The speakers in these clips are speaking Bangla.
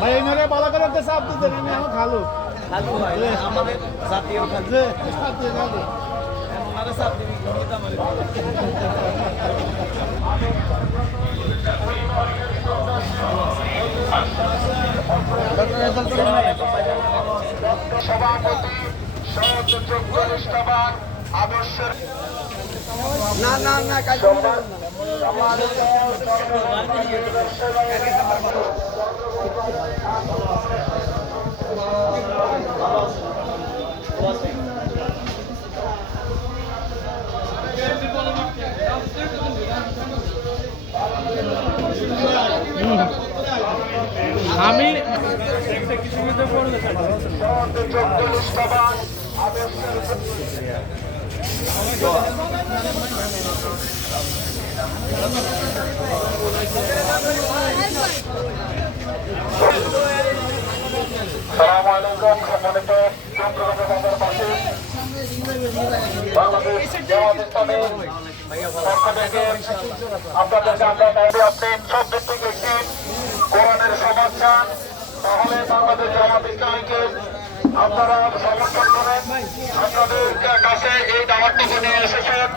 ভাই এনারে ভালো করে একটা চাপ দিতেন আমি আমার খালু। খালু ভাই আমাদের জাতীয় খালু। খালু। সভাপতি সহযোগ্য নিষ্ঠাবান আদর্শের না না না আমি আদর্শের সালাম আলাইকুম, সম্মানিত চন্দ্রগঞ্জ বাজার পাশে। বাংলাদেশ জামাত ইসলামী পক্ষ থেকে আপনাদেরকে আমরা দাবি আপনি আপনারা সমর্থন করেন। আপনাদের কাছে এই দাওয়াতটুকু নিয়ে এসেছেন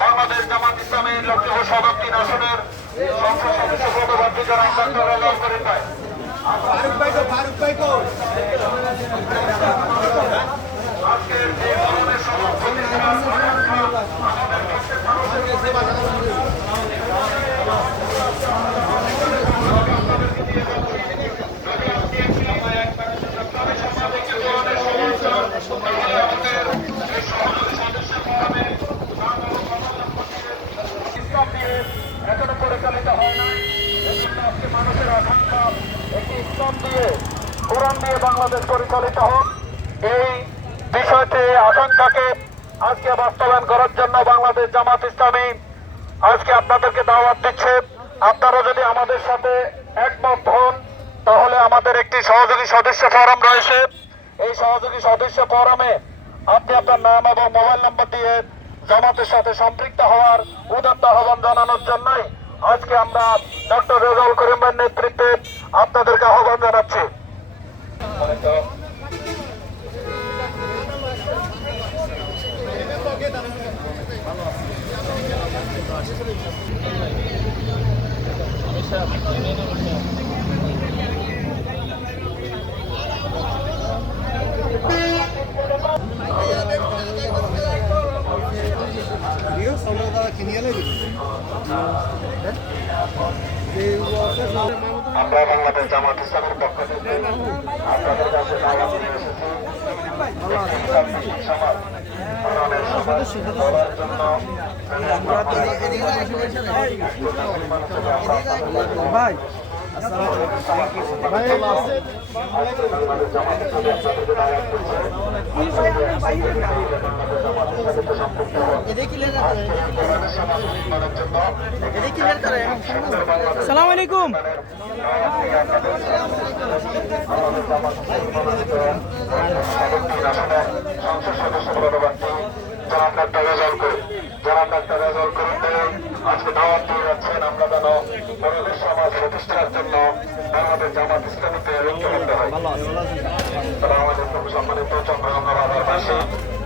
বাংলাদেশ জামাত ইসলামী লক্ষ্মীপুর সদর আসনের সংসদ সদস্য পদপ্রার্থী যারা ডক্টর রেজাউল করিম ভাই আজকের ধরনের আমাদের কাছে ইসলাম দিয়ে এখনও পরিচালিত হয় নাই এজন্য আজকে মানুষের আকাঙ্ক্ষা একটি ইসলাম দিয়ে, কোরআন দিয়ে বাংলাদেশ পরিচালিত হোক, এই বিষয়টি আকাঙ্ক্ষাকে আজকে বাস্তবায়ন করার জন্য বাংলাদেশ জামাত ইসলামী আজকে আপনাদেরকে দাওয়াত দিচ্ছে। আপনারা যদি আমাদের সাথে একমত হন, তাহলে আমাদের একটি সহযোগী সদস্য ফোরাম রয়েছে। এই সহযোগী সদস্য ফোরামে আপনি আপনার নাম এবং মোবাইল নম্বর দিয়ে জামাতের সাথে সম্পৃক্ত হওয়ার উদাত্ত আহ্বান জানানোর জন্যই আজকে আমরা ডক্টর রেজাউল করিমের নেতৃত্বে আপনাদেরকে আহ্বান জানাচ্ছি। আমরা বাংলাদেশ জামাত ইসলামের পক্ষ থেকে আপনাদের কাছে দাওয়াত নিয়ে এসেছি ভাই ভাই বাংলাদেশ জামাত ইসলামী আপনাদেরকে দাওয়াত দিচ্ছে সালাম আলাইকুম আজকে দাওয়াত দিয়ে যাচ্ছেন আমরা যেন সমাজ প্রতিষ্ঠার জন্য বাংলাদেশ জামাত ইসলামীতে ঐক্যবদ্ধ হয় সালাম আলাইকুম সম্মানিত চন্দ্রগঙ্গা বাজারবাসী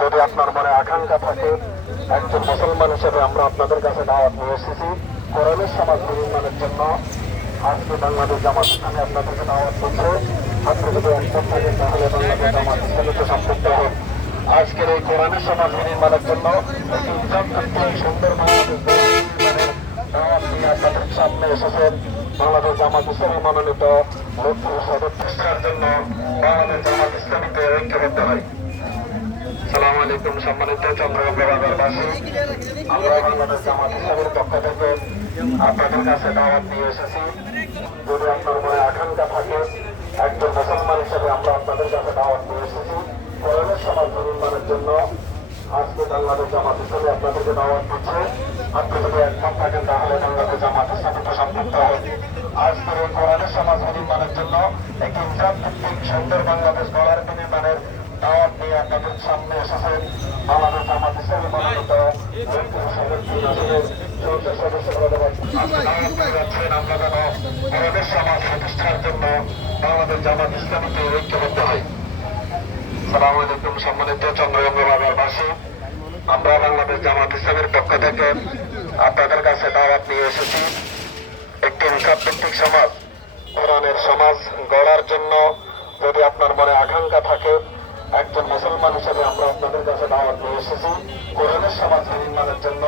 যদি আপনার মনে আকাঙ্ক্ষা থাকে, একজন মুসলমান হিসেবে আমরা আপনাদের কাছে দাওয়াত নিয়ে এসেছি। কোরআনের সমাজ নির্মাণের জন্য আজকে বাংলাদেশ জামাত ইসলামী আপনাদেরকে দাওয়াত দিচ্ছে আপনি যদি একমত থাকেন তাহলে বাংলাদেশ জামাত ইসলামীতে সম্পৃক্ত হন। আজকের এই কোরআনের সমাজ নির্মাণের জন্য সুন্দর বাংলাদেশ দাওয়াত সামনে এসেছেন বাংলাদেশ জামাত ইসলামী মনোনীত লক্ষ্য সদস্যার জন্য বাংলাদেশ জামাত ইসলামীতে ঐক্যবদ্ধ হয়। সালাম আলাইকুম, সম্মানিত চন্দ্রগঙ্গা বাজারবাসী আমরা বাংলাদেশ জামাত ইসলামের পক্ষ থেকে আপনাদের কাছে দাওয়াত নিয়ে এসেছি। যদি আপনার মনে আকাঙ্ক্ষা থাকে, একজন মুসলমান হিসেবে আমরা আপনাদের দাওয়াত নিয়ে এসেছি। কোরআনের সমাজ নির্মাণের জন্য আজকে বাংলাদেশ জামাত আপনাদেরকে দাওয়াত দিচ্ছে। আপনি যদি একমত থাকেন, তাহলে বাংলাদেশ জামাত ইসলামী তো হবে। আজকের এই কোরআনের সমাজ নির্মাণের জন্য একটি ইনসাফ ভিত্তিক সুন্দর বাংলাদেশ গড়ার বিনির্মাণের দাওয়াত আপনাদের সামনে এসেছেন বাংলাদেশ জামাত ইসলামী মনোনীত আমরা যেন কোরআনের সমাজ প্রতিষ্ঠার জন্য বাংলাদেশ জামাত ইসলামীকে ঐক্যবদ্ধ হয় সালাম আলাইকুম সম্মানিত চন্দ্রগঙ্গা বাজারবাসী আমরা বাংলাদেশ জামাত ইসলামের পক্ষ থেকে আপনাদের কাছে দাওয়াত নিয়ে এসেছি একটি ইনসাফ ভিত্তিক সমাজ সমাজ গড়ার জন্য যদি আপনার মনে আকাঙ্ক্ষা থাকে একজন মুসলমান হিসেবে আমরা আপনাদের কাছে দাওয়াত নিয়ে এসেছি। কোরআনের সমাজ নির্মাণের জন্য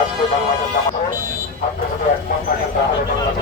আজকে বাংলাদেশ আমাদের আপনি যদি একমত থাকেন তাহলে বাংলাদেশ